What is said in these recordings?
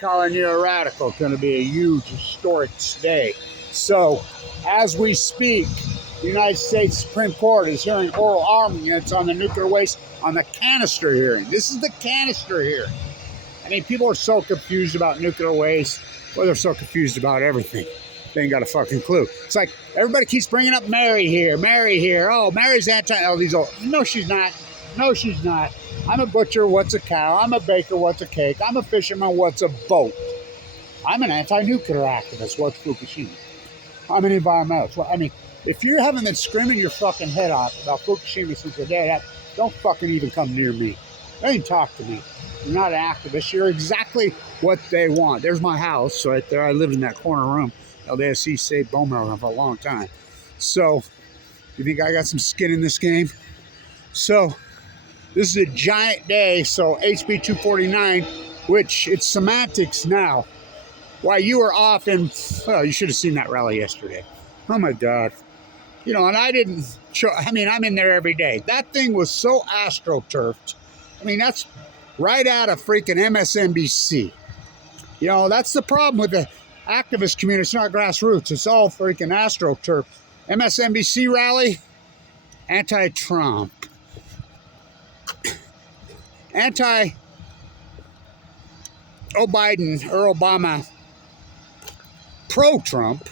calling you a radical. It's going to be a huge historic day. So, as we speak, the United States Supreme Court is hearing oral arguments on the nuclear waste on the canister hearing. This is the canister hearing. I mean, people are so confused about nuclear waste. Well, they're so confused about everything. They ain't got a fucking clue. It's like everybody keeps bringing up Mary here, Mary here. Oh, Mary's anti. Oh, these old. No, she's not. No, she's not. I'm a butcher. What's a cow? I'm a baker. What's a cake? I'm a fisherman. What's a boat? I'm an anti-nuclear activist. What's Fukushima? I'm an environmentalist. Well, I mean, if you haven't been screaming your fucking head off about Fukushima since the day, don't fucking even come near me. Don't even talk to me. You're not an activist. You're exactly what they want. There's my house right there. I lived in that corner room. LDSC saved bone marrow for a long time. So, you think I got some skin in this game? So, this is a giant day. So, HB249, which it's semantics now. Why you were off in, well, you should have seen that rally yesterday. Oh my God. You know, and I didn't show, I mean, I'm in there every day. That thing was so astroturfed. I mean, that's right out of freaking MSNBC. You know, that's the problem with the activist community. It's not grassroots. It's all freaking astroturf. MSNBC rally, anti-Trump. Anti-Biden or Obama, pro-Trump,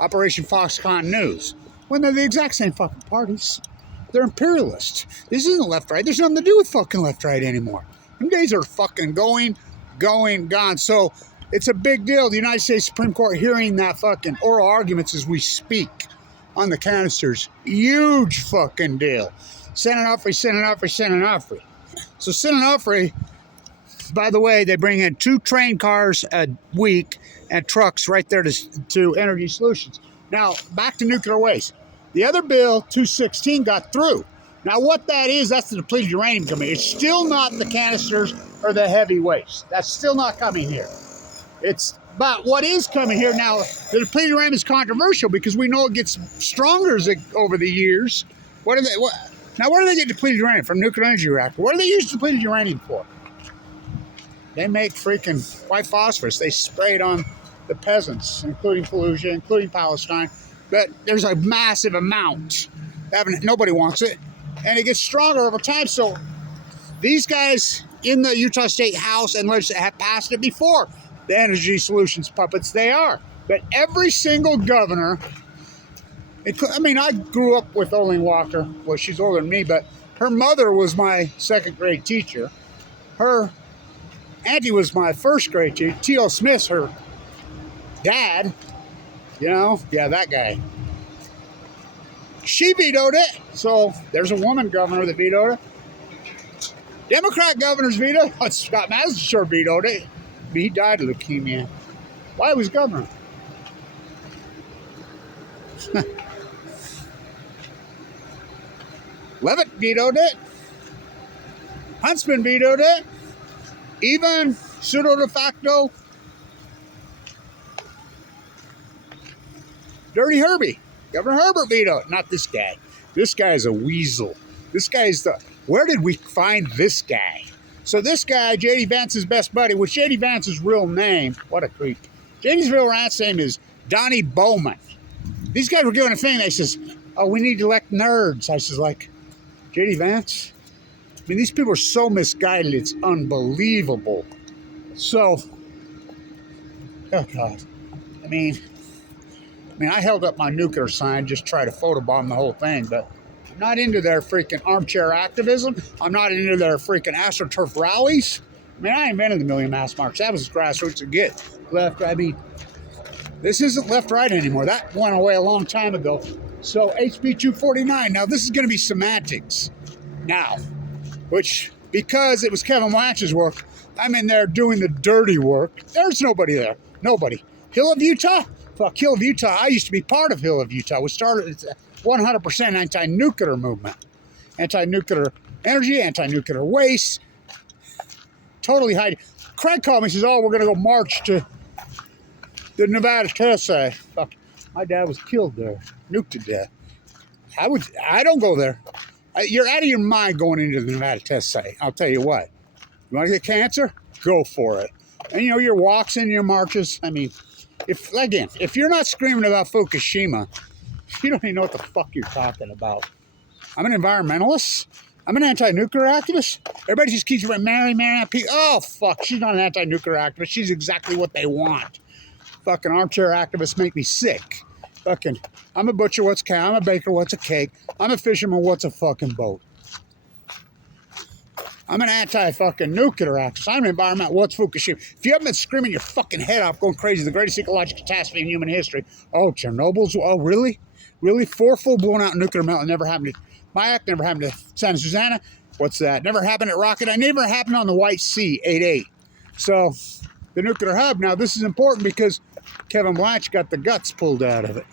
Operation Foxconn News. When they're the exact same fucking parties. They're imperialist. This isn't left-right. There's nothing to do with fucking left-right anymore. Them days are fucking gone. So it's a big deal. The United States Supreme Court hearing that fucking oral arguments as we speak on the canisters. Huge fucking deal. Senator Humphrey. So Senator Humphrey, by the way, they bring in 2 train cars a week and trucks right there to Energy Solutions. Now, back to nuclear waste. The other bill, 216, got through. Now, what that is, that's the depleted uranium coming. It's still not the canisters or the heavy waste. That's still not coming here. But what is coming here now, the depleted uranium is controversial because we know it gets stronger over the years. Now, where do they get depleted uranium? From nuclear energy reactor. What do they use depleted uranium for? They make freaking white phosphorus. They spray it on the peasants, including Fallujah, including Palestine. But there's a massive amount. Nobody wants it. And it gets stronger over time. So these guys in the Utah State House and legislature have passed it before. The Energy Solutions puppets, they are. But every single governor, I mean, I grew up with Olin Walker. Well, she's older than me, but her mother was my 2nd grade teacher. Her auntie was my 1st grade teacher. T.O. Smith's her dad. You know? Yeah, that guy. She vetoed it. So there's a woman governor that vetoed it. Democrat governors vetoed it. Scott Madison sure vetoed it. He died of leukemia. Why was governor? Levitt vetoed it. Huntsman vetoed it. Even pseudo de facto Dirty Herbie. Governor Herbert vetoed it. Not this guy. This guy is a weasel. This guy is where did we find this guy? So this guy, J.D. Vance's best buddy, which J.D. Vance's real name, what a creep. J.D.'s real name is Donnie Bowman. These guys were given a thing. They says, oh, we need to elect nerds. I says, like, J.D. Vance? I mean, these people are so misguided. It's unbelievable. So, oh, God. I mean, I held up my nuclear sign, just try to photobomb the whole thing, but I'm not into their freaking armchair activism. I'm not into their freaking AstroTurf rallies. I mean, I invented the Million Mass March. That was as grassroots to get. Left, I mean, this isn't left-right anymore. That went away a long time ago. So, HB249. Now, this is going to be semantics. Now, which, because it was Kevin Blanch's work, I'm in there doing the dirty work. There's nobody there. Nobody. Hill of Utah? Fuck, Hill of Utah. I used to be part of Hill of Utah. We started 100% anti-nuclear movement. Anti-nuclear energy, anti-nuclear waste. Totally hiding. Craig called me and says, oh, we're going to go march to the Nevada test site. Fuck, my dad was killed there. Nuked to death. I don't go there. You're out of your mind going into the Nevada test site. I'll tell you what. You want to get cancer? Go for it. And, you know, your walks and your marches. I mean, if you're not screaming about Fukushima, you don't even know what the fuck you're talking about. I'm an environmentalist. I'm an anti-nuclear activist. Everybody just keeps saying, Mary, oh, fuck, she's not an anti-nuclear activist. She's exactly what they want. Fucking armchair activists make me sick. Fucking, I'm a butcher, what's a cow? I'm a baker, what's a cake? I'm a fisherman, what's a fucking boat? I'm an anti-fucking nuclear activist. I'm an environmental, what's Fukushima? If you haven't been screaming your fucking head off, going crazy, the greatest ecological catastrophe in human history. Oh, Chernobyl's, oh, really? Really? 4 full blown out nuclear meltdown never happened to Mayak, never happened to Santa Susana. What's that? Never happened at Rocket. I never happened on the White Sea, 8-8. So, the nuclear hub, now this is important because Kevin Blanch got the guts pulled out of it.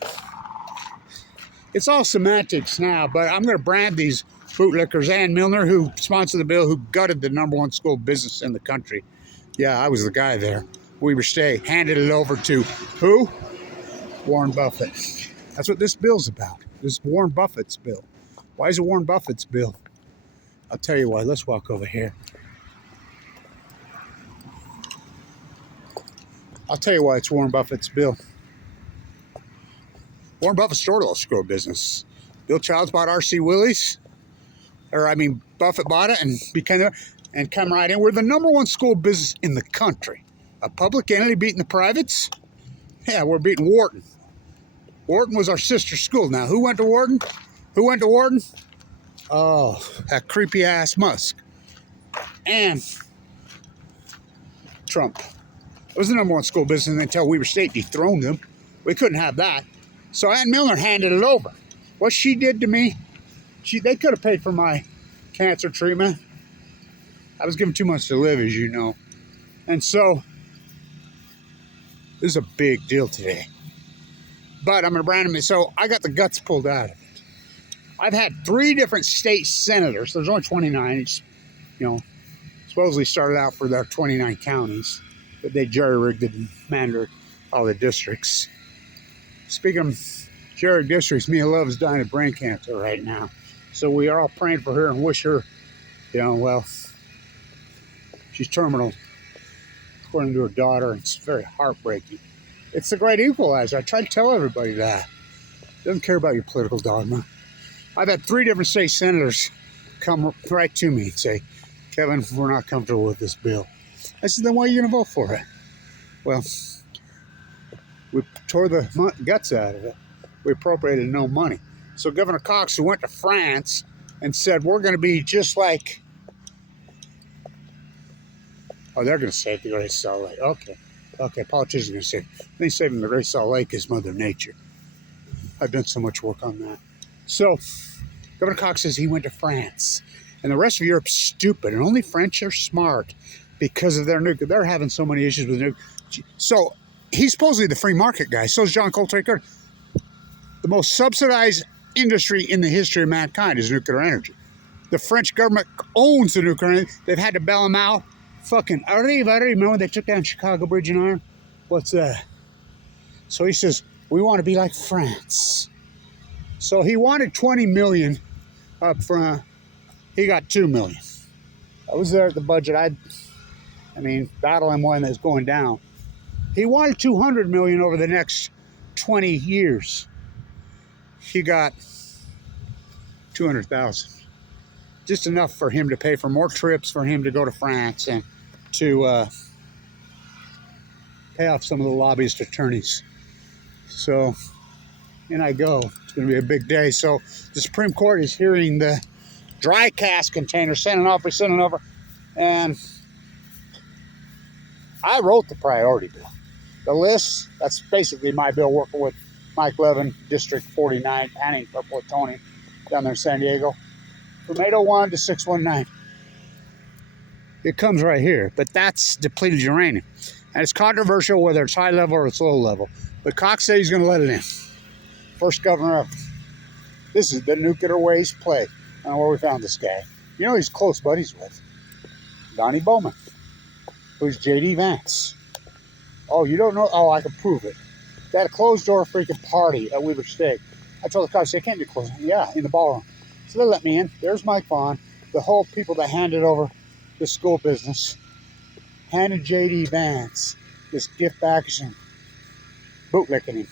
It's all semantics now, but I'm going to brand these bootlickers. Ann Milner, who sponsored the bill, who gutted the #1 school business in the country. Yeah, I was the guy there. Weber State handed it over to who? Warren Buffett. That's what this bill's about. This is Warren Buffett's bill. Why is it Warren Buffett's bill? I'll tell you why. Let's walk over here. I'll tell you why it's Warren Buffett's bill. Warren Buffett started all screw business. Bill Childs bought R.C. Willey's. Buffett bought it and became there and come right in. We're the #1 school business in the country. A public entity beating the privates? Yeah, we're beating Wharton. Wharton was our sister school. Now, who went to Wharton? Who went to Wharton? Oh, that creepy ass Musk. And Trump. It was the #1 school business until Weber State dethroned them. We couldn't have that. So Ann Milner handed it over. What she did to me, they could have paid for my cancer treatment. I was given 2 months to live, as you know. And so, this is a big deal today. But I'm going to brand them. So I got the guts pulled out of it. I've had 3 different state senators. There's only 29. It's, you know, supposedly started out for their 29 counties. But they jerry-rigged it and mandated all the districts. Speaking of jerry districts, Mia Love is dying of brain cancer right now. So we are all praying for her and wish her, you know, well, she's terminal, according to her daughter. It's very heartbreaking. It's the great equalizer. I try to tell everybody that. Doesn't care about your political dogma. I've had 3 different state senators come right to me and say, Kevin, we're not comfortable with this bill. I said, then why are you going to vote for it? Well, we tore the guts out of it. We appropriated no money. So Governor Cox, who went to France and said, we're going to be just like, oh, they're going to save the Great Salt Lake. Okay, politicians are going to save. They saving the Great Salt Lake is Mother Nature. I've done so much work on that. So Governor Cox says he went to France. And the rest of Europe's stupid. And only French are smart because of their nuclear. They're having so many issues with nuclear. So he's supposedly the free market guy. So is John Coltrane. The most subsidized industry in the history of mankind is nuclear energy. The French government owns the nuclear energy. They've had to bail them out. Fucking remember when they took down Chicago Bridge and Iron? What's that? So he says, we want to be like France. So he wanted 20 million up front. He got 2 million. I was there at the budget. Battle M1 that's going down. He wanted 200 million over the next 20 years. He got 200,000. Just enough for him to pay for more trips for him to go to France and to pay off some of the lobbyist attorneys. So, in I go. It's going to be a big day. So, the Supreme Court is hearing the dry cask container, sending over. And I wrote the priority bill. The list, that's basically my bill, working with Mike Levin, District 49, panning for plutonium down there in San Diego. From 801 to 619. It comes right here, but that's depleted uranium. And it's controversial whether it's high level or it's low level. But Cox said he's going to let it in. First governor ever. This is the nuclear waste play. I don't know where we found this guy. You know he's close buddies with Donnie Bowman, who's J.D. Vance. Oh, you don't know? Oh, I can prove it. They had a closed-door freaking party at Weber State. I told the cops, they can't be closed. Yeah, in the ballroom. So they let me in. There's Mike Vaughn, the whole people that handed over the school business. handed J.D. Vance this gift packaging, bootlicking him.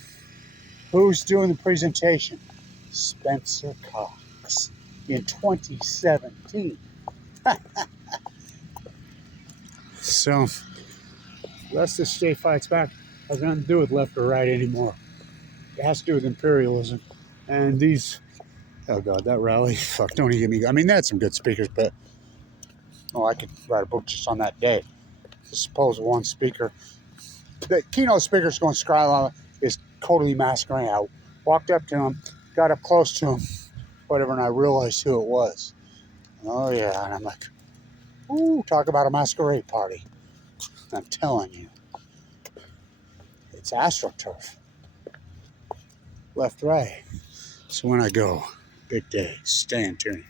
Who's doing the presentation? Spencer Cox in 2017. So, the rest of this state fights back has nothing to do with left or right anymore. It has to do with imperialism. And these, oh God, that rally, fuck, don't even get me. I mean, they had some good speakers, but, I could write a book just on that day. Suppose one speaker, the keynote speaker's going Skyline is totally masquerading. I walked up to him, got up close to him, whatever, and I realized who it was. Oh yeah, and I'm like, ooh, talk about a masquerade party. I'm telling you, it's AstroTurf. Left, right. So when I go, big day, stay in tune.